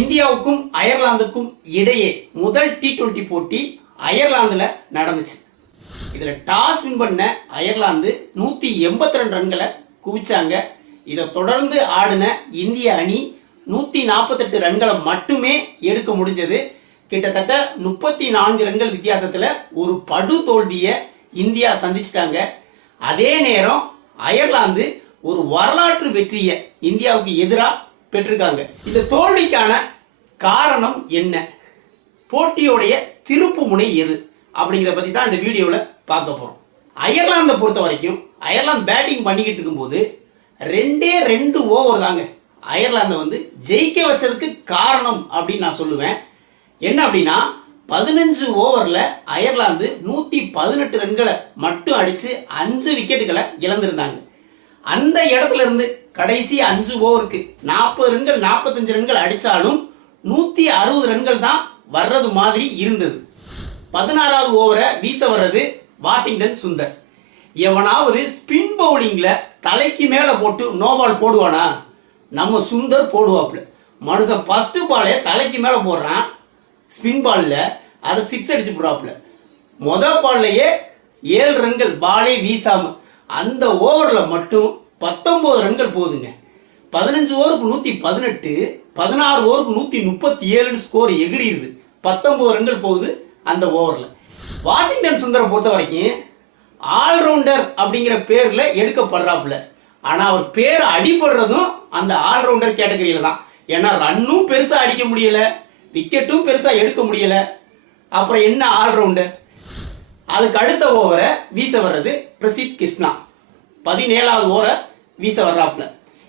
இந்தியாவுக்கும் அயர்லாந்துக்கும் இடையே முதல் T20 போட்டி அயர்லாந்துல நடந்துச்சு. இதுல டாஸ் வின் பண்ண அயர்லாந்து 182 ரன்களை குவிச்சாங்க. இதை தொடர்ந்து ஆடின இந்திய அணி 148 ரன்களை மட்டுமே எடுக்க முடிஞ்சது. கிட்டத்தட்ட 34 ரன்கள் வித்தியாசத்துல ஒரு படு தோல்வியை இந்தியா சந்திச்சிட்டாங்க. அதே நேரம் அயர்லாந்து ஒரு வரலாற்று வெற்றியை இந்தியாவுக்கு எதிராக பெற்றிருக்காங்க. இந்த தோல்விக்கான காரணம் என்ன, போட்டியோடைய திருப்பு முனை எது அப்படிங்கிறத பத்தி தான் இந்த வீடியோவில் பார்க்க போறோம். அயர்லாந்தை பொறுத்த வரைக்கும் அயர்லாந்து பேட்டிங் பண்ணிக்கிட்டு இருக்கும்போது 2 ஓவர் தாங்க அயர்லாந்தை ஜெயிக்க வச்சதுக்கு காரணம் அப்படின்னு நான் சொல்லுவேன். என்ன அப்படின்னா 15 ஓவரில் அயர்லாந்து 118 ரன்களை மட்டும் அடித்து 5 விக்கெட்டுகளை இழந்திருந்தாங்க. அந்த இடத்துல இருந்து கடைசி 5 ஓவருக்கு 40 ரன்கள் 45 ரன்கள் அடித்தாலும் 160 ரன்கள் தான் வர்றது மாதிரி இருந்தது. 16வது ஓவரை வீச வர்றது வாஷிங்டன் சுந்தர். எவனாவது ஸ்பின் பவுலிங்ல தலைக்கு மேல போட்டு நோபால் போடுவானா? நம்ம சுந்தர் போடுவாப்ல. மனுஷன் ஃபர்ஸ்ட் பாலே தலைக்கு மேல போடுறான், ஸ்பின் பால்ல அதை 6 அடிச்சு போடுறாப்ல. மொதல் பால்லையே 7 ரன்கள் பாலே வீசாம அந்த ஓவர்ல மட்டும் 19 ரன்கள் போகுதுங்க. 15 ஓவருக்கு 118, 16 ஓவருக்கு 137 ஸ்கோர் எகிரிடுது. 19 ரன்கள் போகுது அந்த ஓவர்ல. வாஷிங்டன் சுந்தரை பொறுத்த வரைக்கும் ஆல்ரவுண்டர் அப்படிங்கிற பேர்ல எடுக்கப்படுறாப்புல. ஆனா அவர் பேர் அடிபடுறதும் அந்த ஆல்ரவுண்டர் கேட்டகரியில தான். ஏன்னா ரன்னும் பெருசா அடிக்க முடியல, விக்கெட்டும் பெருசா எடுக்க முடியல, அப்புறம் என்ன ஆல்ரவுண்டர்? அதுக்கு அடுத்த ஓவரை வீச வர்றது பிரசித் கிருஷ்ணா. 17வது ஓவரை வீச வர்றாப்புல.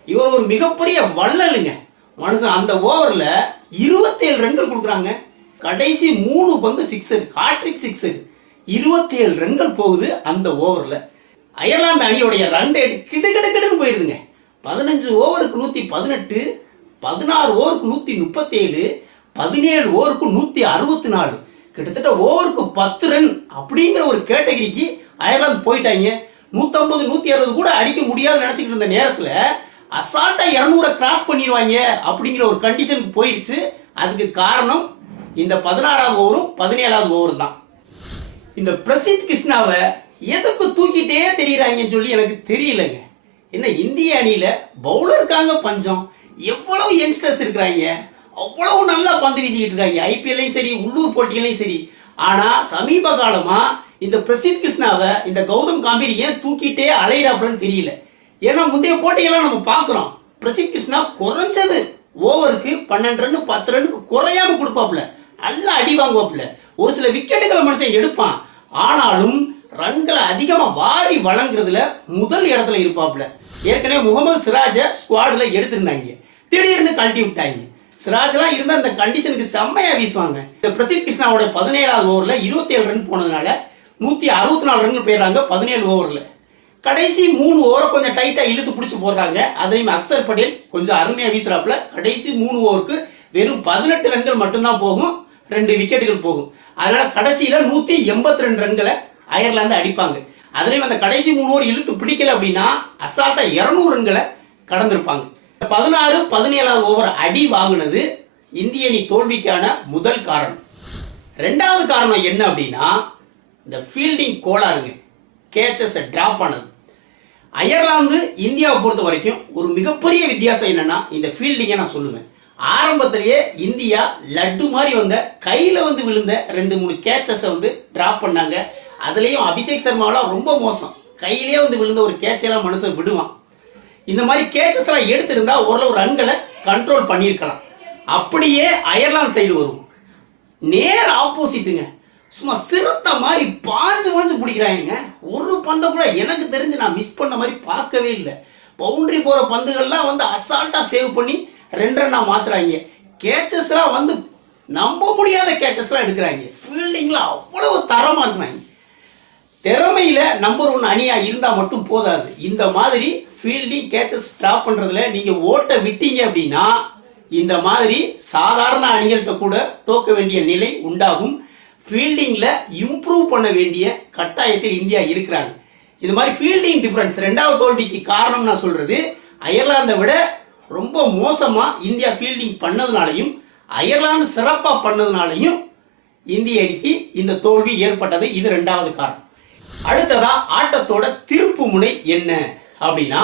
இவர் ஒரு மிகப்பெரிய வள்ளலுங்க மனுஷன். அந்த ஓவர்ல 27 ரன்கள் கொடுக்குறாங்க. கடைசி 3 பந்து சிக்ஸர், ஹாட்ரிக் சிக்ஸர், 27 ரன்கள் போகுது அந்த ஓவர்ல. அயர்லாந்து அணியோடைய ரன் ரேட் கிடுகிடுன்னு போயிருதுங்க. 15 ஓவருக்கு 118, 16 ஓவருக்கு 137, 17 ஓவருக்கு 164, கிட்டத்தட்ட ஓவருக்கு 10 ரன் அப்படிங்கிற ஒரு கேட்டகரிக்கு அயர்லாந்து போயிட்டாங்க. 150 160 கூட அடிக்க முடியாதுன்னு நினைச்சிட்டு இருந்த நேரத்துல அசால்ட்டா 200 கிராஸ் பண்ணிடுவாங்க அப்படிங்கிற ஒரு கண்டிஷனுக்கு போயிடுச்சு. அதுக்கு காரணம் இந்த 16வது ஓவரும் 17வது ஓவரும் தான். இந்த பிரசித் கிருஷ்ணாவை எதுக்கு தூக்கிட்டே தெரியுறாங்கன்னு சொல்லி எனக்கு தெரியலங்க. என்ன இந்திய அணியில பவுலருக்காங்க பஞ்சம், எவ்வளவு யங்ஸ்டர்ஸ் இருக்கிறாங்க, அவ்வளவு நல்லா பந்து வீசிக்கிட்டு இருக்காங்க, ஐபிஎல்லையும் சரி உள்ளூர் போட்டிகளையும் சரி. ஆனா சமீப காலமா இந்த பிரசித் கிருஷ்ணாவை இந்த கௌதம் காம்பீர் ஏன் தூக்கிட்டே அலையிறாப்புலன்னு தெரியல. ஏன்னா முந்தைய போட்டிகள்லாம் நம்ம பார்க்குறோம், பிரசித் கிருஷ்ணா குறைஞ்சது ஓவருக்கு 12 ரன் 10 ரன்னுக்கு குறையாம கொடுப்பாப்புல, நல்லா அடி வாங்குவாப்புல, ஒரு சில விக்கெட்டுகளை மனுஷன் எடுப்பான். ஆனாலும் ரன்களை அதிகமா வாரி வழங்குறதுல முதல் இடத்துல இருப்பாப்புல. ஏற்கனவே முகமது சிராஜை ஸ்குவாட்ல எடுத்திருந்தாங்க, திடீர்னு கழட்டி விட்டாங்க. சிராஜ்லாம் இருந்தா இந்த கண்டிஷனுக்கு செம்மையா வீசுவாங்க. இந்த பிரசித் கிருஷ்ணாவோட 17வது ஓவர்ல 27 ரன் போனதுனால 164 ரன்கள் போயிடுறாங்க 17 ஓவர்ல. கடைசி 3 ஓவரை கொஞ்சம் டைட்டா இழுத்து பிடிச்சி போடுறாங்க. அதையும் அக்சர் பட்டேல் கொஞ்சம் அருமையா வீசுறாப்புல. கடைசி 3 ஓவருக்கு வெறும் 18 ரன்கள் மட்டும்தான் போகும், 2 விக்கெட்டுகள் போகும். அதனால கடைசியில 182 ரன்களை அயர்லாந்து அடிப்பாங்க. அதுலயும் அந்த கடைசி 3 ஓவர் இழுத்து பிடிக்கல அப்படின்னா அசால்ட்டா 200 ரன்களை கடந்திருப்பாங்க. 16 17வது ஓவர் அடி வாங்கினது இந்திய அணி தோல்விக்கான முதல் காரணம். 2வது காரணம் என்ன அப்படின்னா இந்த ஃபீல்டிங் கோளாறுங்க, கேச்சஸ் டிராப் ஆனது. அயர்லாந்து இந்தியாவை பொறுத்த வரைக்கும் ஒரு மிகப்பெரிய வித்தியாசம் என்னன்னா இந்த ஃபீல்டிங்கை நான் சொல்லுவேன். ஆரம்பத்திலேயே இந்தியா லட்டு மாதிரி கையில விழுந்த 2-3 கேச்சஸை டிராப் பண்ணாங்க. அதுலயும் அபிஷேக் சர்மாவெல்லாம் ரொம்ப மோசம், கையிலேயே விழுந்த ஒரு கேட்செல்லாம் மனுஷன் விடுவான். இந்த மாதிரி கேச்சஸ் எல்லாம் எடுத்திருந்தா ஓரளவு ரன்களை கண்ட்ரோல் பண்ணியிருக்கலாம். அப்படியே அயர்லாந்து சைடு வரும், நேர் ஆப்போசிட்டுங்க. சும்மா சிறுத்த மாதிரி பாஞ்சு பிடிக்கிறாங்க. ஒரு பந்தை கூட எனக்கு தெரிஞ்சு நான் மிஸ் பண்ண மாதிரி பார்க்கவே இல்லை. பவுண்டரி போற பந்துகள்லாம் அசால்ட்டா சேவ் பண்ணி 2 ரன்னா மாத்துறாங்க. கேச்சஸ்லாம் நம்ப முடியாத கேச்சஸ்லாம் எடுக்கிறாங்க. ஃபீல்டிங்ல அவ்வளவு தரமா இருக்கிறாங்க. திறமையில நம்பர் 1 அணியா இருந்தா மட்டும் போதாது, இந்த மாதிரி ஃபீல்டிங் கேச்சஸ் டிராப் பண்றதுல நீங்க ஓட்ட விட்டீங்க அப்படின்னா இந்த மாதிரி சாதாரண அணிகள்கிட்ட கூட தோக்க வேண்டிய நிலை உண்டாகும். ஃபீல்டிங்ல இம்ப்ரூவ் பண்ண வேண்டிய கட்டாயத்தில் இந்தியா இருக்கிறாங்க. இது மாதிரி ஃபீல்டிங் டிஃபரன்ஸ் 2வது தோல்விக்கு காரணம் நான் சொல்றது அயர்லாந்தை விட ரொம்ப மோசமா இந்தியா ஃபீல்டிங் பண்ணதுனாலையும் அயர்லாந்து சிறப்பா பண்ணதுனாலையும் இந்திய அணிக்கு இந்த தோல்வி ஏற்பட்டது. இது 2வது காரணம். அடுத்ததா ஆட்டத்தோட திருப்பு முனை என்ன அப்படின்னா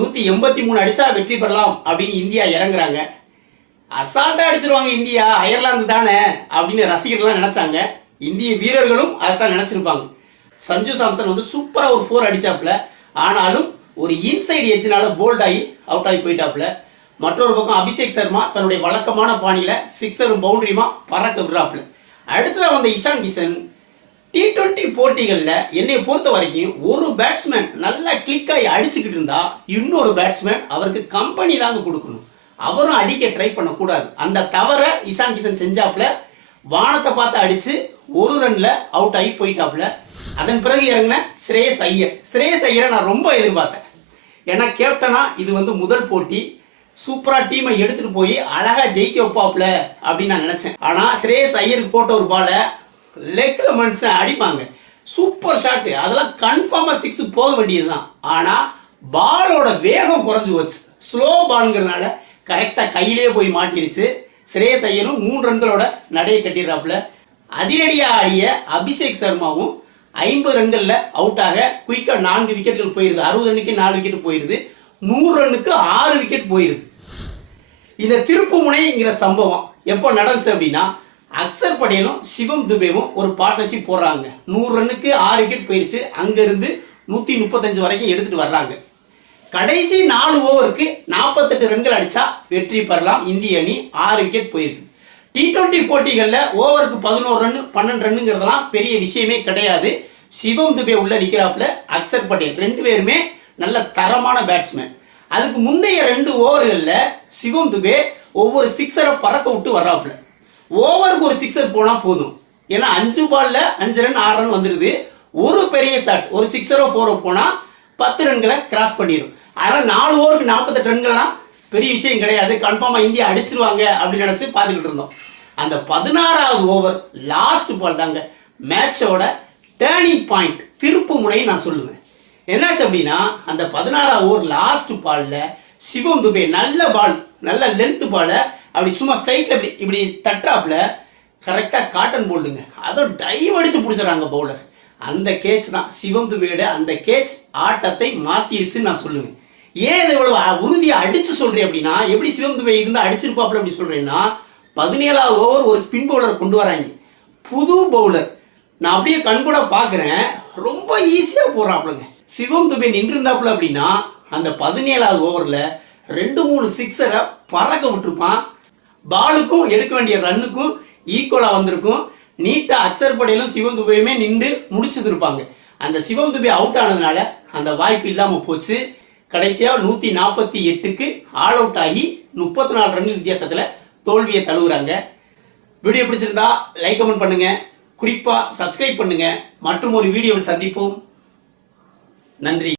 183 அடிச்சா வெற்றி பெறலாம் அப்படின்னு இந்தியா இறங்குறாங்க. அசால்ட்டா அடிச்சிருவாங்க இந்தியா, அயர்லாந்து தானே அப்படின்னு ரசிகர்கள்லாம் நினைச்சாங்க. இந்திய வீரர்களும் அதைத்தான் நினைச்சிருப்பாங்க. சஞ்சு சாம்சன் வந்து சூப்பரா ஒரு 4 அடிச்சாப்ல. ஆனாலும் ஒரு இன்சைடு எட்ஜ்னால போல்ட் ஆகி அவுட் ஆகி போயிட்டாப்ல. மற்றொரு பக்கம் அபிஷேக் சர்மா தன்னுடைய வழக்கமான பாணியில சிக்ஸரும் பவுண்டரியுமா பறக்க விடுறாப்ல. அடுத்ததாக வந்த இஷான் கிஷன் T20 போட்டிகளில் என்னை பொறுத்த வரைக்கும் ஒரு பேட்ஸ்மேன் நல்லா கிளிக் ஆகி அடிச்சுக்கிட்டு இருந்தா இன்னொரு பேட்ஸ்மேன் அவருக்கு கம்பெனி தாங்க கொடுக்கணும். அவரும் அடிக்க ட்ரை பண்ணக்கூடாது. அந்த தவற இஷான் கிஷன் செஞ்சாப்ல. வானத்தை பார்த்து அடிச்சு ஒரு ரன்ல அவுட் ஆகி போயிட்டாப்ல. அதன் பிறகு இறங்கின ஸ்ரேயஸ் ஐயரை நான் ரொம்ப எதிர்பார்த்தேன். ஏன்னா கேப்டனா இது வந்து முதல் போட்டி, சூப்பரா டீமை எடுத்துட்டு போய் அழகா ஜெயிக்க வைப்பாப்ல அப்படின்னு நான் நினைச்சேன். ஆனா ஸ்ரேயஸ் ஐயருக்கு போட்ட ஒரு பால லெக்ல மனுஷன் அடிப்பாங்க, சூப்பர் ஷாட், அதெல்லாம் கன்ஃபார்மா 6 போக வேண்டியதுதான். ஆனா பாலோட வேகம் குறைஞ்சு போச்சு. ஸ்லோ பால்ங்கிறதுனால கரெக்டா கையிலேயே போய் மாட்டிடுச்சு. ஸ்ரேயஸ் ஐயரும் 3 ரன்களோட நடையை கட்டிடுறாப்புல. அதிரடியா ஆடிய அபிஷேக் சர்மாவும் 50 ரன்கள்ல அவுட் ஆக குயிக்கா 4 விக்கெட்டுகள் போயிருது. 60 ரன்னுக்கு 4 விக்கெட் போயிருது. 100 ரன்னுக்கு 6 விக்கெட் போயிருது. இந்த திருப்பு முனைங்கிற சம்பவம் எப்போ நடந்துச்சு அப்படின்னா அக்சர் படேலும் சிவம் துபேவும் ஒரு பார்ட்னர்ஷிப் போடுறாங்க. 100 ரன்னுக்கு 6 விக்கெட் போயிருச்சு. அங்கிருந்து 135 வரைக்கும் எடுத்துட்டு வர்றாங்க. கடைசி 4 ஓவருக்கு 48 ரன்கள் அடிச்சா வெற்றி பெறலாம் இந்திய அணி. 6 விக்கெட் போயிருக்கு. T20 போட்டிகளில் ஓவருக்கு 11 ரன் 12 ரன்னுங்கிறதெல்லாம் பெரிய விஷயமே கிடையாது. சிவம் துபே உள்ள நிற்கிறாப்புல, அக்சர் படேல் 2 பேருமே நல்ல தரமான பேட்ஸ்மேன். அதுக்கு முந்தைய 2 ஓவர்களில் சிவம் துபே ஒவ்வொரு சிக்ஸரை பறக்க விட்டு வர்றாப்புல. ஓவருக்கு ஒரு சிக்ஸர் போனா போதும். ஏன்னா 5 பால்ல 5 ரன் 6 ரன் வந்துருது. ஒரு பெரிய ஷாட், ஒரு சிக்ஸரோ 4 போனா 10 ரன்களை கிராஸ் பண்ணிடும். அதனால 4 ஓவருக்கு 48 ரன்கள்லாம் பெரிய விஷயம் கிடையாது. கன்ஃபார்மா இந்தியா அடிச்சிருவாங்க அப்படின்னு நினைச்சு பார்த்துக்கிட்டு இருந்தோம். அந்த 16வது ஓவர் லாஸ்ட் பால் தாங்க மேட்சோட டேர்னிங் பாயிண்ட், திருப்பு முனை நான் சொல்லுவேன். என்னாச்சு அப்படின்னா அந்த 16வது ஓவர் லாஸ்ட் பால்ல சிவம் துபே நல்ல பால், நல்ல லென்த் பால அப்படி சும்மா ஸ்ட்ரைட்ல இப்படி தட்டாப்ல கரெக்டா காட்டன் போல்டுங்க. அதுவும் டைவ் அடிச்சு பிடிச்சிடறாங்க பவுலர். அந்த கேட்ச் தான் சிவம் துபேயோட அந்த கேட்ச் ஆட்டத்தை மாத்திருச்சுன்னு நான் சொல்லுவேன். ஏன் இதை இவ்வளவு உறுதியா அடிச்சு சொல்றேன் அப்படின்னா, எப்படி சிவம் துபே இருந்தா அடிச்சிருப்பாப்ல அப்படி சொல்றேன்னா 17வது ஓவர் ஒரு ஸ்பின் பவுலர் கொண்டு வராங்க, புது பவுலர். நான் அப்படியே கண்கூட பாக்குறேன், ரொம்ப ஈஸியா போடுறாப்லங்க. சிவம் துபே நின்று இருந்தாப்புல அப்படின்னா அந்த 17வது ஓவர்ல 2-3 சிக்ஸரை பறக்க விட்டுருப்பான். பாலுக்கும் எடுக்க வேண்டிய ரன்னுக்கும் ஈக்குவலா வந்திருக்கும். நீட்டா அக்சர் படேலும் சிவம் துபேயுமே நின்று முடிச்சுட்டு இருப்பாங்க. அந்த சிவம் துபே அவுட் ஆனதுனால அந்த வாய்ப்பு இல்லாம போச்சு. கடைசியா 148க்கு ஆல் அவுட் ஆகி 34 ரன்கள் வித்தியாசத்துல தோல்வியை தழுவுறாங்க. வீடியோ பிடிச்சிருந்தா லைக் கமெண்ட் பண்ணுங்க, குறிப்பா சப்ஸ்கிரைப் பண்ணுங்க. மற்றும் ஒரு வீடியோவில் சந்திப்போம். நன்றி.